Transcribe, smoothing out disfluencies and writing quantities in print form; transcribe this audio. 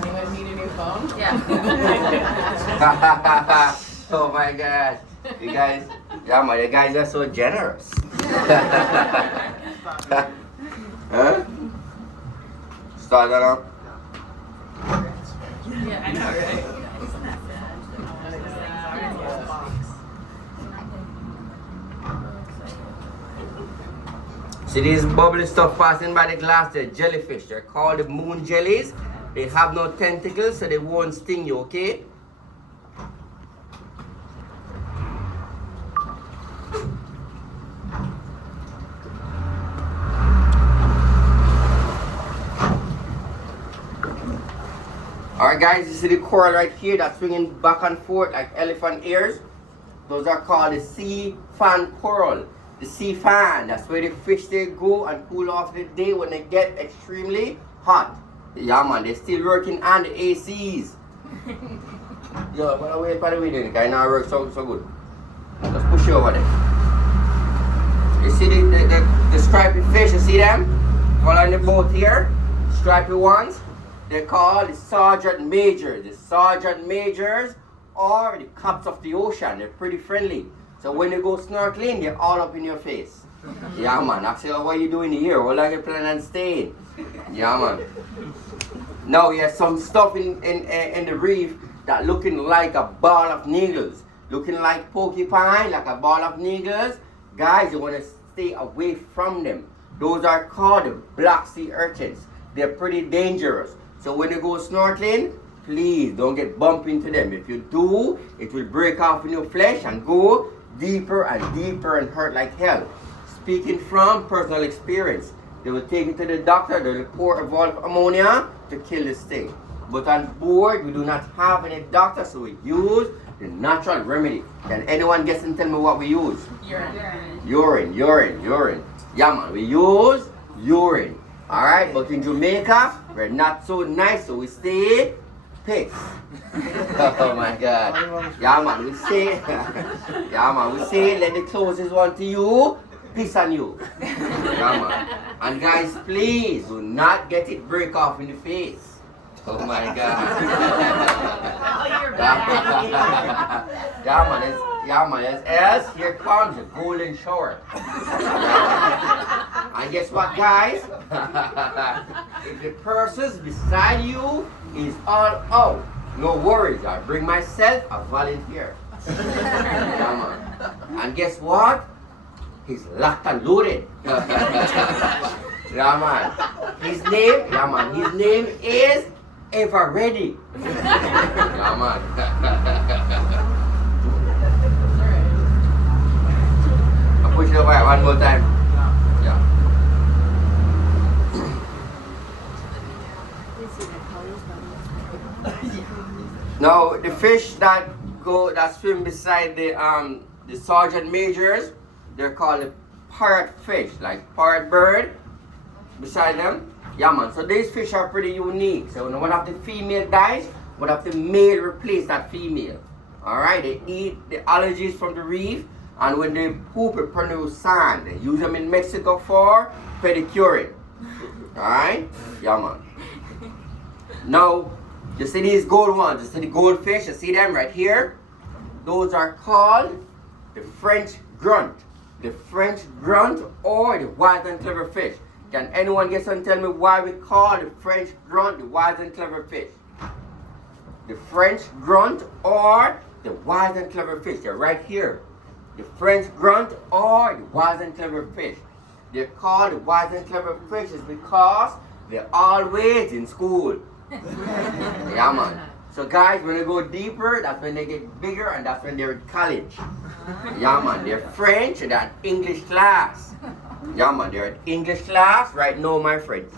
Anyone need a new phone? Yeah. Oh my God. You guys, yeah man, you guys are so generous. Huh? Start that up. Yeah, I know, right? See these bubbly stuff passing by the glass, they're jellyfish. They're called the moon jellies. They have no tentacles, so they won't sting you, okay? Alright guys, you see the coral right here that's swinging back and forth like elephant ears? Those are called the sea fan coral. The sea fan, that's where the fish they go and cool off the day when they get extremely hot. Yeah man, they're still working on the ACs. Yo, but wait for the video, the guy now works so good. Let's push it over there. You see the stripy fish, you see them? Following the boat here, stripy ones. They're called the sergeant majors. The sergeant majors are the cops of the ocean. They're pretty friendly. So when you go snorkeling, they're all up in your face. Yeah man, actually what are you doing here? How long you plan on staying? Yeah man. Now you have some stuff in the reef that looking like a ball of needles. Looking like porcupine, like a ball of needles. Guys, you want to stay away from them. Those are called the black sea urchins. They're pretty dangerous. So when you go snorkeling, please don't get bumped into them. If you do, it will break off in your flesh and go deeper and deeper and hurt like hell. Speaking from personal experience, they will take you to the doctor, they will pour a bottle of ammonia to kill this thing. But on board, we do not have any doctor, so we use the natural remedy. Can anyone guess and tell me what we use? Urine. Urine. Yeah man, we use urine. Alright, but in Jamaica, we're not so nice, so we stay pigs. Oh my God. Yeah man, we say, let the closest one to you piss on you. Yeah man. And guys, please do not get it break off in the face. Oh my God. Oh, you're bad. Yeah man, else here comes the golden shower. And guess what guys? If the person's beside you is all out, no worries, I bring myself a volunteer. Yeah man. And guess what? He's locked and loaded. Yeah man. His name is Ever Ready. Yeah man. I'll push it over one more time. Yeah. Now the fish that swim beside the sergeant majors, they're called the parrot fish, like parrot bird beside them. Yeah man, so these fish are pretty unique. So when one of the female dies, one of the male replace that female. Alright, they eat the algae from the reef, and when they poop it produce sand. They use them in Mexico for pedicuring. Alright? Yeah man. Now, you see these gold ones, you see the goldfish, you see them right here? Those are called the French grunt. The French grunt or the wise and clever fish. Can anyone guess and tell me why we call the French grunt the wise and clever fish? The French grunt or the wise and clever fish. They're right here. The French grunt or the wise and clever fish. They're called the wise and clever fishes because they're always in school. Yeah man. So guys, when they go deeper, that's when they get bigger and that's when they're in college. Yeah man, they're French and they're in English class. Yeah man, they're in English class right now, my friends.